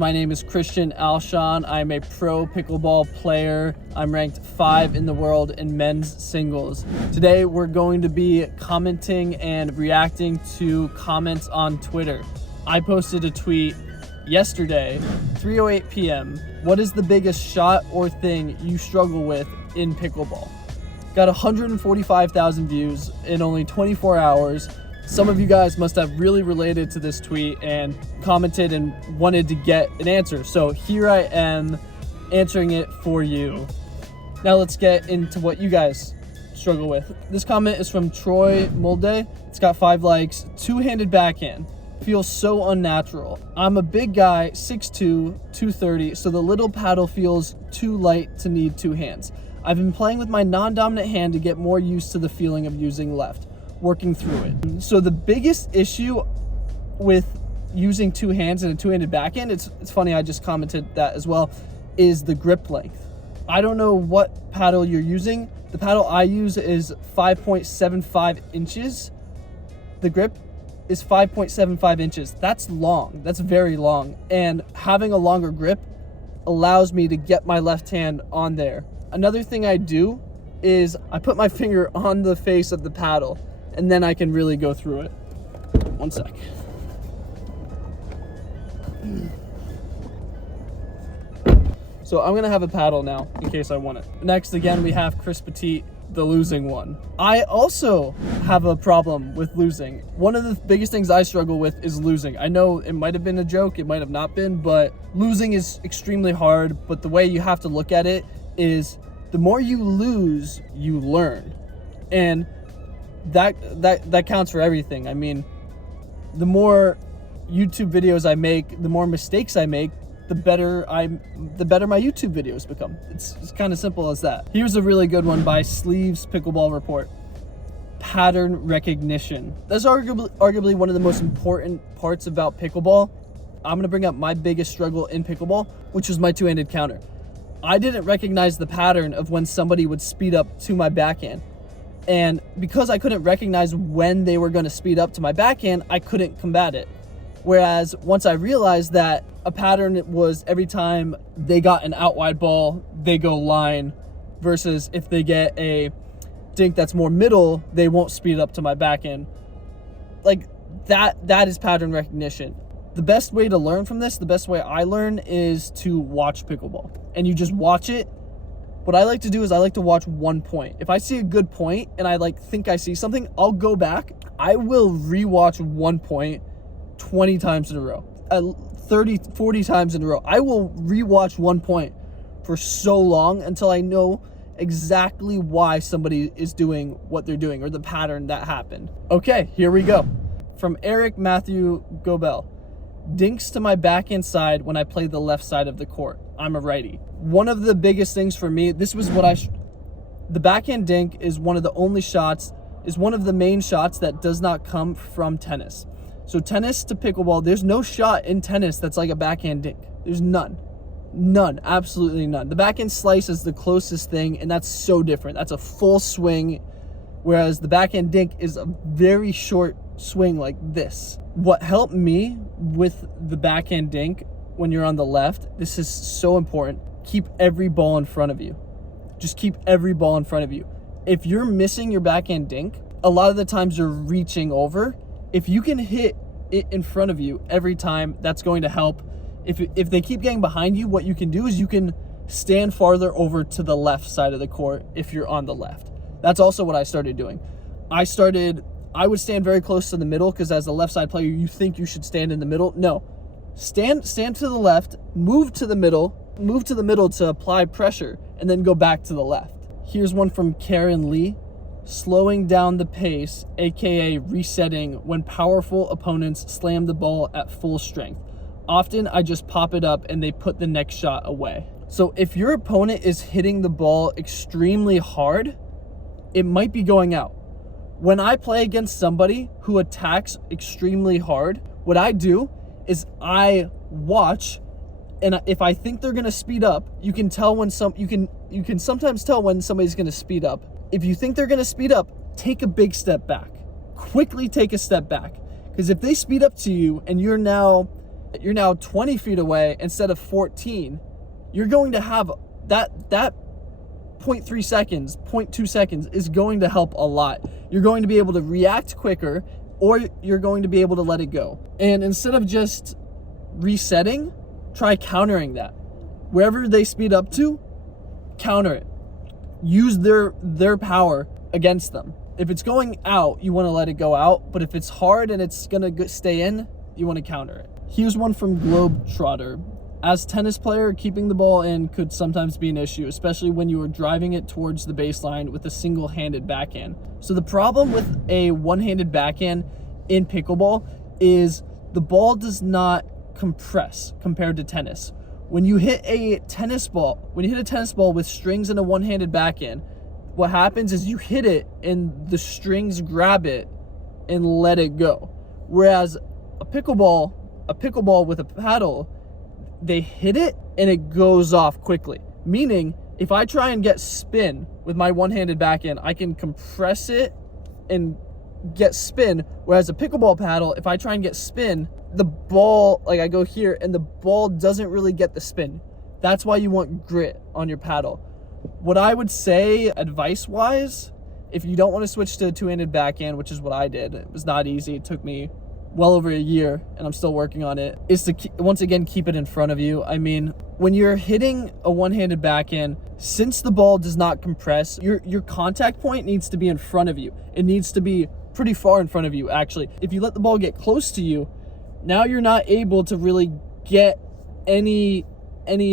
my name is Christian Alshon. I'm a pro pickleball player. I'm ranked 5 in the world in men's singles. Today we're going to be commenting and reacting to comments on Twitter. I posted a tweet yesterday, 3:08 p.m. What is the biggest shot or thing you struggle with in pickleball? Got 145,000 views in only 24 hours. Some of you guys must have really related to this tweet and commented and wanted to get an answer. So here I am answering it for you. Now let's get into what you guys struggle with. This comment is from Troy Mulday. It's got 5 likes. Two-handed backhand. Feels so unnatural. I'm a big guy, 6'2", 230, so the little paddle feels too light to need 2 hands. I've been playing with my non-dominant hand to get more used to the feeling of using left. Working through it. So the biggest issue with using 2 hands in a two-handed backhand, it's funny, I just commented that as well, is the grip length. I don't know what paddle you're using. The paddle I use is 5.75 inches. The grip is 5.75 inches. That's long. That's very long. And having a longer grip allows me to get my left hand on there. Another thing I do is I put my finger on the face of the paddle, and then I can really go through it. One sec. So I'm gonna have a paddle now in case I want it. Next, again, we have Chris Petit, the losing one. I also have a problem with losing. One of the biggest things I struggle with is losing. I know it might have been a joke, it might have not been, but losing is extremely hard. But the way you have to look at it is the more you lose, you learn. And that counts for everything. I mean, the more YouTube videos I make, the more mistakes I make, the better my YouTube videos become. It's kind of simple as that. Here's a really good one by Sleeves Pickleball Report. Pattern recognition. That's arguably one of the most important parts about pickleball. I'm gonna bring up my biggest struggle in pickleball, which was my two-handed counter. I didn't recognize the pattern of when somebody would speed up to my backhand. And because I couldn't recognize when they were going to speed up to my backhand, I couldn't combat it. Whereas once I realized that a pattern was every time they got an out wide ball, they go line, versus if they get a dink that's more middle, they won't speed up to my backhand. Like that is pattern recognition. The best way to learn from this, the best way I learn, is to watch pickleball. And you just watch it. What I like to do is I like to watch one point. If I see a good point and I think I see something, I'll go back. I will rewatch one point 20 times in a row, 30, 40 times in a row. I will rewatch one point for so long until I know exactly why somebody is doing what they're doing or the pattern that happened. Okay, here we go. From Eric Matthew Gobel. Dinks to my backhand side when I play the left side of the court. I'm a righty. One of the biggest things for me, this was what the backhand dink is one of the only shots, is one of the main shots that does not come from tennis. So tennis to pickleball, there's no shot in tennis that's like a backhand dink. There's none. None, absolutely none. The backhand slice is the closest thing, and that's so different. That's a full swing, whereas the backhand dink is a very short swing like this. What helped me with the backhand dink when you're on the left, this is so important. Keep every ball in front of you. Just keep every ball in front of you. If you're missing your backhand dink, a lot of the times you're reaching over. If you can hit it in front of you every time, that's going to help. If they keep getting behind you, what you can do is you can stand farther over to the left side of the court if you're on the left. That's also what I started doing. I would stand very close to the middle because as a left side player, you think you should stand in the middle. No, stand to the left, move to the middle to apply pressure, and then go back to the left. Here's one from Karen Lee. Slowing down the pace, aka resetting when powerful opponents slam the ball at full strength. Often I just pop it up and they put the next shot away. So if your opponent is hitting the ball extremely hard, it might be going out. When I play against somebody who attacks extremely hard, what I do is I watch, and if I think they're gonna speed up, you can tell when you can sometimes tell when somebody's gonna speed up. If you think they're gonna speed up, take a big step back. Quickly take a step back. Because if they speed up to you and you're now you're now 20 feet away instead of 14, you're going to have that 0.3 seconds, 0.2 seconds is going to help a lot. You're going to be able to react quicker, or you're going to be able to let it go. And instead of just resetting, try countering that. Wherever they speed up to, counter it. Use their power against them. If it's going out, you want to let it go out, but if it's hard and it's going to stay in, you want to counter it. Here's one from Globetrotter. As tennis player, keeping the ball in could sometimes be an issue, especially when you are driving it towards the baseline with a single-handed backhand. So the problem with a one-handed backhand in pickleball is the ball does not compress compared to tennis. When you hit a tennis ball with strings and a one-handed backhand, what happens is you hit it and the strings grab it and let it go. Whereas a pickleball with a paddle, they hit it and it goes off quickly. Meaning, if I try and get spin with my one-handed backhand, I can compress it and get spin. Whereas a pickleball paddle, if I try and get spin, the ball, like I go here and the ball doesn't really get the spin. That's why you want grit on your paddle. What I would say advice-wise, if you don't want to switch to a two-handed backhand, which is what I did, it was not easy. It took me well over a year and I'm still working on it, is to once again keep it in front of you. I mean, when you're hitting a one-handed backhand, since the ball does not compress, your contact point needs to be in front of you. It needs to be pretty far in front of you, actually. If you let the ball get close to you, now you're not able to really get any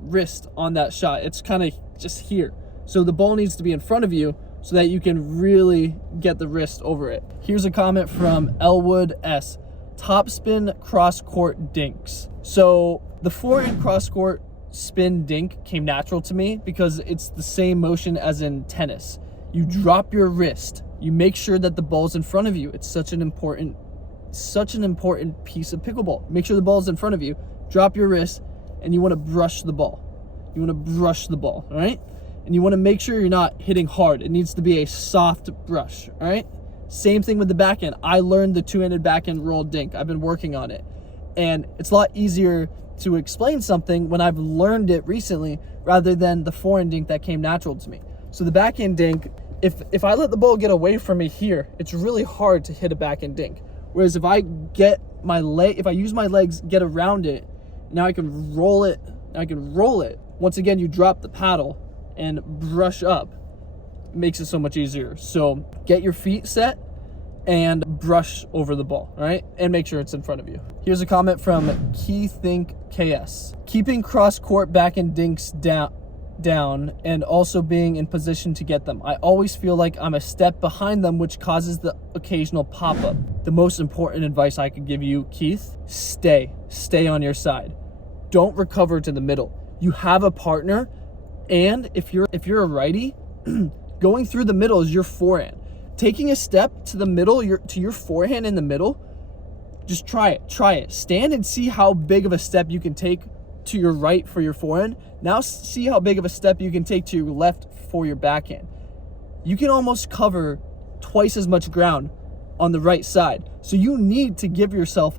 wrist on that shot. It's kind of just here. So the ball needs to be in front of you so that you can really get the wrist over it. Here's a comment from Elwood S. Top spin cross court dinks. So the forehand cross court spin dink came natural to me because it's the same motion as in tennis. You drop your wrist. You make sure that the ball's in front of you. It's such an important piece of pickleball. Make sure the ball's in front of you. Drop your wrist and you want to brush the ball. You want to brush the ball, all right? And you want to make sure you're not hitting hard. It needs to be a soft brush, all right? Same thing with the backhand. I learned the two-handed backhand roll dink. I've been working on it. And it's a lot easier to explain something when I've learned it recently rather than the forehand dink that came natural to me. So the backhand dink, if I let the ball get away from me here, it's really hard to hit a backhand dink. Whereas if I use my legs, get around it, now I can roll it. Once again, you drop the paddle and brush up. It makes it so much easier. So get your feet set and brush over the ball, right? And make sure it's in front of you. Here's a comment from Think KS. Keeping cross court backhand dinks down and also being in position to get them. I always feel like I'm a step behind them, which causes the occasional pop-up. The most important advice I could give you, Keith, stay on your side. Don't recover to the middle. You have a partner, and if you're a righty, going through the middle is your forehand. Taking a step to the middle, to your forehand in the middle, just try it. Stand and see how big of a step you can take to your right for your forehand. Now see how big of a step you can take to your left for your backhand. You can almost cover twice as much ground on the right side. So you need to give yourself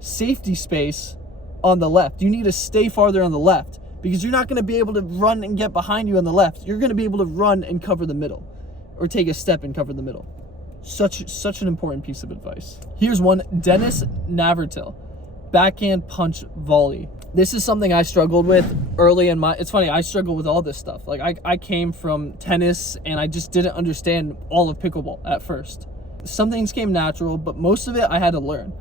safety space on the left. You need to stay farther on the left because you're not going to be able to run and get behind you on the left. You're going to be able to run and cover the middle or take a step and cover the middle. Such an important piece of advice. Here's one, Dennis Navertil. Backhand punch volley. This is something I struggled with early in my, it's funny, I struggle with all this stuff. Like I came from tennis and I just didn't understand all of pickleball at first. Some things came natural, but most of it I had to learn.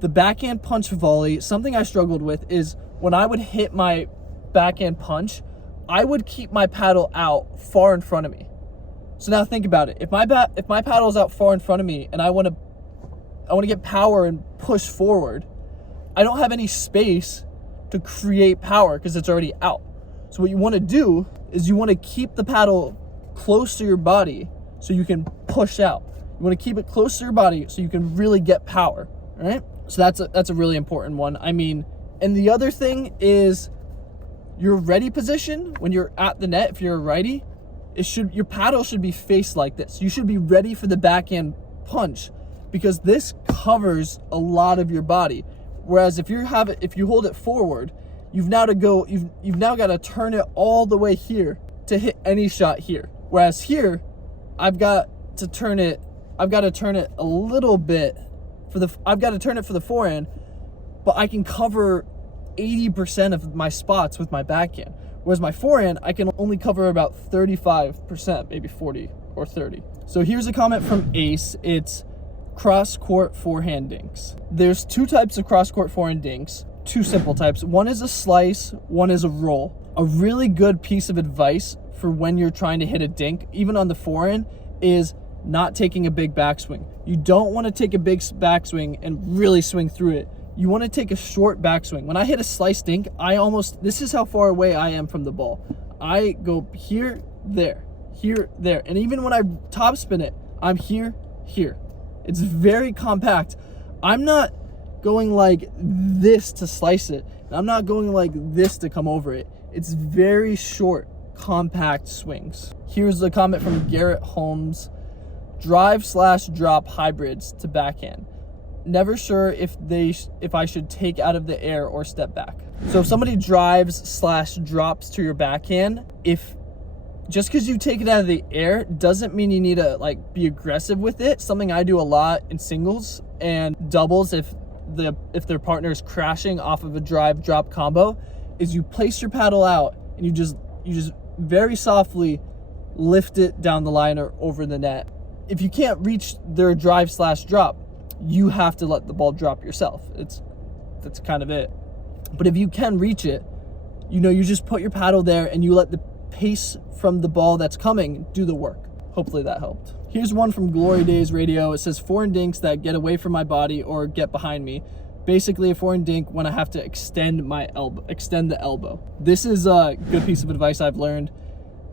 The backhand punch volley, something I struggled with is when I would hit my backhand punch, I would keep my paddle out far in front of me. So now think about it. If my paddle is out far in front of me and I want to get power and push forward, I don't have any space to create power because it's already out. So what you want to do is you want to keep the paddle close to your body so you can push out. You want to keep it close to your body so you can really get power, all right? So that's a really important one. I mean, and the other thing is your ready position when you're at the net, if you're a righty, your paddle should be faced like this. You should be ready for the backhand punch because this covers a lot of your body. Whereas if you hold it forward, you've now got to turn it all the way here to hit any shot here. Whereas here, I've got to turn it a little bit for the forehand, but I can cover 80% of my spots with my backhand. Whereas my forehand, I can only cover about 35%, maybe 40 or 30. So here's a comment from Ace. It's cross-court forehand dinks. There's two types of cross-court forehand dinks, two simple types. One is a slice, one is a roll. A really good piece of advice for when you're trying to hit a dink, even on the forehand, is not taking a big backswing. You don't want to take a big backswing and really swing through it. You want to take a short backswing. When I hit a slice dink, this is how far away I am from the ball. I go here, there, and even when I topspin it, I'm here. It's very compact. I'm not going like this to slice it, and I'm not going like this to come over it. It's very short, compact swings. Here's a comment from Garrett Holmes. Drive/drop hybrids to backhand. Never sure if I should take out of the air or step back. So if somebody drives/drops to your backhand, just because you take it out of the air doesn't mean you need to be aggressive with it. Something I do a lot in singles and doubles if their partner is crashing off of a drive-drop combo is you place your paddle out and you just very softly lift it down the line or over the net. If you can't reach their drive/drop, you have to let the ball drop yourself. That's kind of it. But if you can reach it, you just put your paddle there and you let the pace from the ball that's coming do the work. Hopefully that helped. Here's one from Glory Days Radio. It says forehand dinks that get away from my body or get behind me. Basically a forehand dink when I have to extend the elbow. This is a good piece of advice I've learned.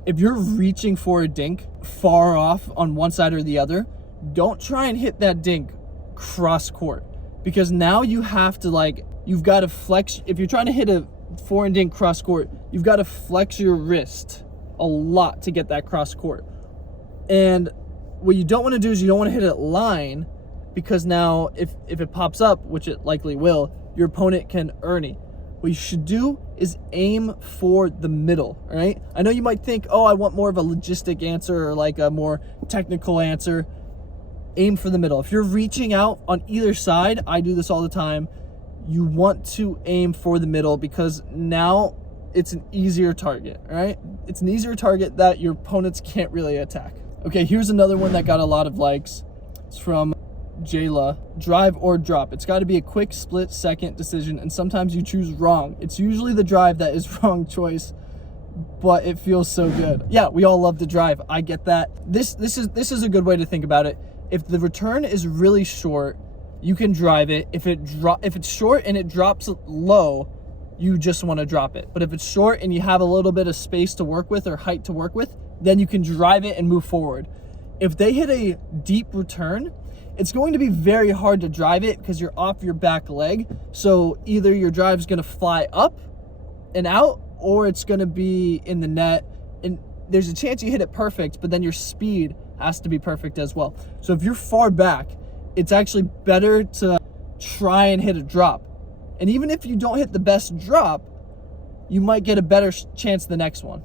If you're reaching for a dink far off on one side or the other, don't try and hit that dink cross court, because now you have to you've got to flex. If you're trying to hit a forehand dink cross court, you've got to flex your wrist a lot to get that cross court. And what you don't want to do is you don't want to hit it line, because now if it pops up, which it likely will, your opponent can earny. What you should do is aim for the middle, all right? I know you might think, oh, I want more of a logistic answer or a more technical answer. Aim for the middle. If you're reaching out on either side, I do this all the time, you want to aim for the middle, because now it's an easier target, all right? It's an easier target that your opponents can't really attack. Okay, here's another one that got a lot of likes. It's from Jayla. Drive or drop. It's got to be a quick split-second decision, and sometimes you choose wrong. It's usually the drive that is wrong choice, but it feels so good. Yeah, we all love to drive. I get that. This is a good way to think about it. If the return is really short, you can drive it. If it's short and it drops low, you just want to drop it. But if it's short and you have a little bit of space to work with or height to work with, then you can drive it and move forward. If they hit a deep return, it's going to be very hard to drive it because you're off your back leg. So either your drive's going to fly up and out, or it's going to be in the net. And there's a chance you hit it perfect, but then your speed has to be perfect as well. So if you're far back, it's actually better to try and hit a drop. And even if you don't hit the best drop, you might get a better chance the next one.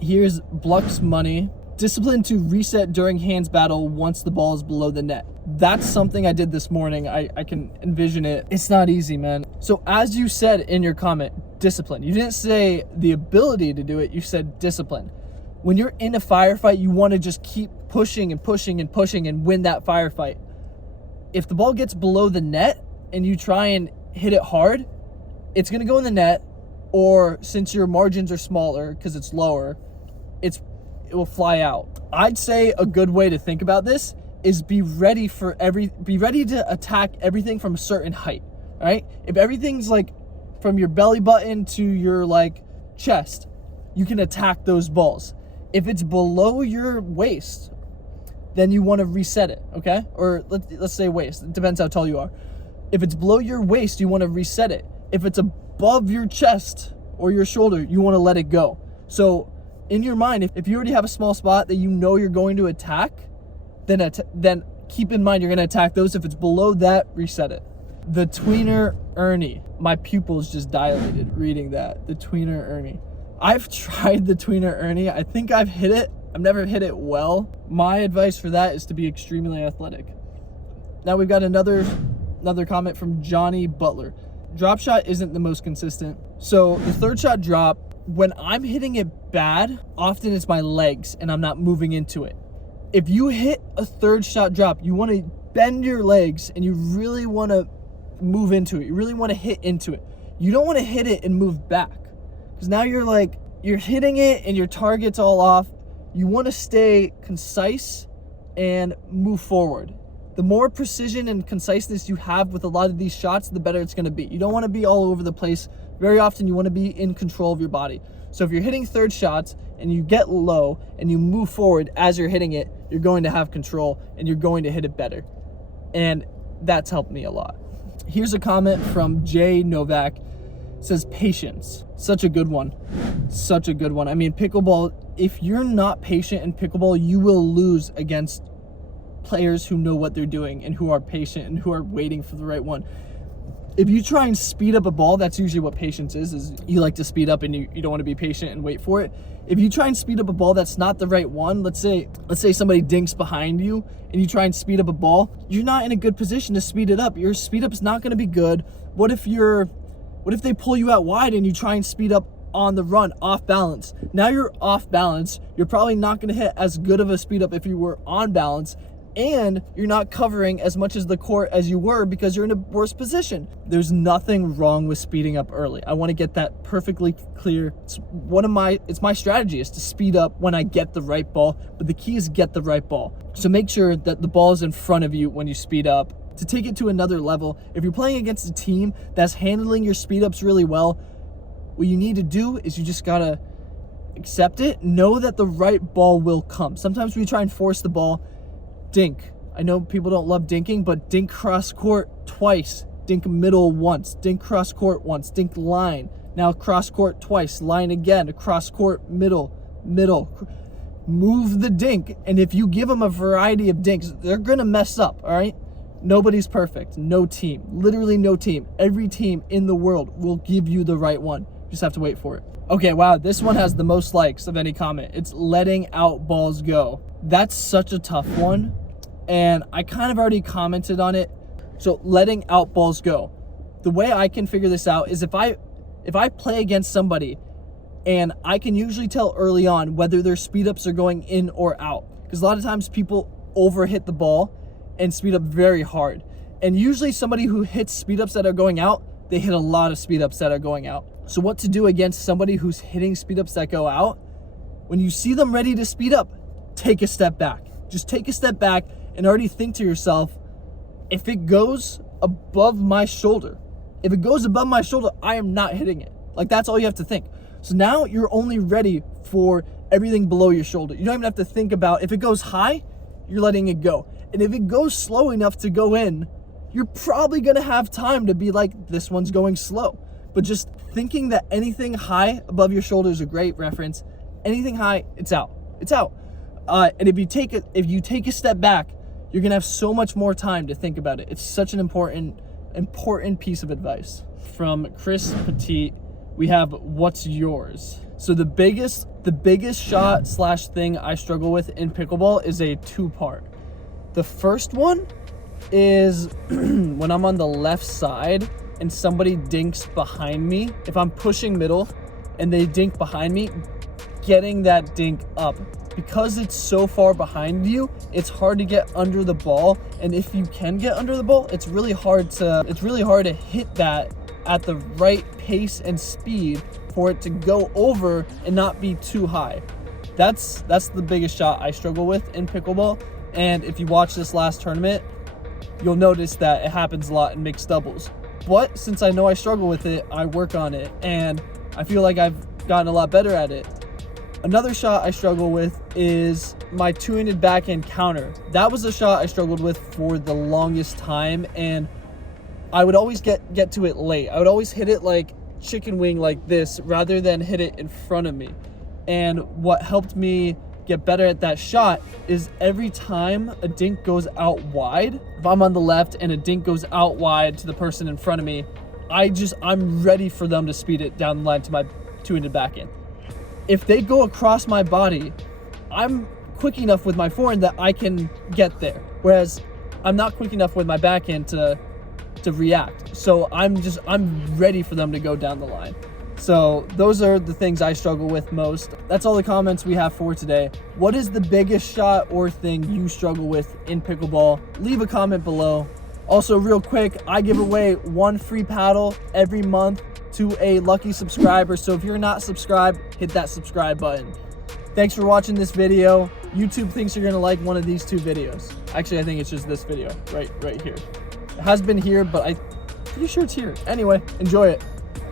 Here's Blux Money. Discipline to reset during hands battle once the ball is below the net. That's something I did this morning. I can envision it. It's not easy, man. So as you said in your comment, discipline. You didn't say the ability to do it. You said discipline. When you're in a firefight, you want to just keep pushing and pushing and pushing and win that firefight. If the ball gets below the net and you try and hit it hard, it's going to go in the net, or since your margins are smaller because it's lower, it will fly out. I'd say a good way to think about this is be ready to attack everything from a certain height, right? If everything's from your belly button to your chest, you can attack those balls. If it's below your waist, then you want to reset it, okay? Or let's say waist. It depends how tall you are. If it's below your waist, you want to reset it. If it's above your chest or your shoulder, you want to let it go. So in your mind, if you already have a small spot that you know you're going to attack, then keep in mind you're gonna attack those. If it's below that, reset it. The tweener Ernie. My pupils just dilated reading that. The tweener Ernie. I've tried the tweener Ernie. I think I've hit it. I've never hit it well. My advice for that is to be extremely athletic. Now we've got another comment from Johnny Butler. Drop shot isn't the most consistent. So the third shot drop, when I'm hitting it bad, often it's my legs and I'm not moving into it. If you hit a third shot drop, you want to bend your legs and you really want to move into it. You really want to hit into it. You don't want to hit it and move back, because now you're hitting it and your target's all off. You want to stay concise and move forward. The more precision and conciseness you have with a lot of these shots, the better it's going to be. You don't want to be all over the place. Very often you want to be in control of your body. So if you're hitting third shots and you get low and you move forward as you're hitting it, you're going to have control and you're going to hit it better. And that's helped me a lot. Here's a comment from Jay Novak. It says patience. Such a good one. Such a good one. I mean, pickleball, if you're not patient in pickleball, you will lose against players who know what they're doing and who are patient and who are waiting for the right one. If you try and speed up a ball, that's usually what patience is you like to speed up and you don't want to be patient and wait for it. If you try and speed up a ball that's not the right one, let's say somebody dinks behind you and you try and speed up a ball, you're not in a good position to speed it up. Your speed up is not going to be good. What if they pull you out wide and you try and speed up on the run off balance? Now you're off balance. You're probably not going to hit as good of a speed up if you were on balance, and you're not covering as much as the court as you were because you're in a worse position. There's nothing wrong with speeding up early. I want to get that perfectly clear. It's my strategy is to speed up when I get the right ball, but the key is get the right ball. So make sure that the ball is in front of you when you speed up. To take it to another level, if you're playing against a team that's handling your speed ups really well, what you need to do is you just gotta accept it. Know that the right ball will come. Sometimes we try and force the ball. Dink. I know people don't love dinking, but dink cross court twice, dink middle once, dink cross court once, dink line, now cross court twice, line again, cross court middle. Move the dink, and if you give them a variety of dinks, they're gonna mess up, all right? Nobody's perfect. No team. Literally no team. Every team in the world will give you the right one. You just have to wait for it. Okay, wow, this one has the most likes of any comment. It's letting out balls go. That's such a tough one, and I kind of already commented on it. So letting out balls go. The way I can figure this out is if I play against somebody, and I can usually tell early on whether their speed ups are going in or out. Because a lot of times people overhit the ball and speed up very hard. And usually somebody who hits speed ups that are going out, they hit a lot of speed ups that are going out. So what to do against somebody who's hitting speed ups that go out? When you see them ready to speed up, take a step back. Just take a step back and already think to yourself, if it goes above my shoulder, I am not hitting it. Like, that's all you have to think. So now you're only ready for everything below your shoulder. You don't even have to think about, if it goes high, you're letting it go. And if it goes slow enough to go in, you're probably gonna have time to be like, this one's going slow. But just thinking that anything high above your shoulder is a great reference. Anything high, it's out. It's out. And if you take a step back, you're gonna have so much more time to think about it. It's such an important piece of advice. From Chris Petit, we have what's yours. So the biggest shot / thing I struggle with in pickleball is a two-part. The first one is when I'm on the left side and somebody dinks behind me. If I'm pushing middle and they dink behind me, getting that dink up. Because it's so far behind you, it's hard to get under the ball. And if you can get under the ball, it's really hard to hit that at the right pace and speed for it to go over and not be too high. That's the biggest shot I struggle with in pickleball. And if you watch this last tournament, you'll notice that it happens a lot in mixed doubles. But since I know I struggle with it, I work on it, and I feel like I've gotten a lot better at it. Another shot I struggle with is my two-handed backhand counter. That was a shot I struggled with for the longest time, and I would always get to it late. I would always hit it like chicken wing like this rather than hit it in front of me. And what helped me get better at that shot is every time a dink goes out wide, if I'm on the left and a dink goes out wide to the person in front of me, I'm ready for them to speed it down the line to my two-handed backhand. If they go across my body, I'm quick enough with my forehand that I can get there. Whereas I'm not quick enough with my backhand to react. So I'm ready for them to go down the line. So those are the things I struggle with most. That's all the comments we have for today. What is the biggest shot or thing you struggle with in pickleball? Leave a comment below. Also, real quick, I give away 1 free paddle every month to a lucky subscriber. So if you're not subscribed, hit that subscribe button. Thanks for watching this video. YouTube thinks you're gonna like one of these 2 videos. Actually, I think it's just this video right here. It has been here, but I'm pretty sure it's here. Anyway, enjoy it.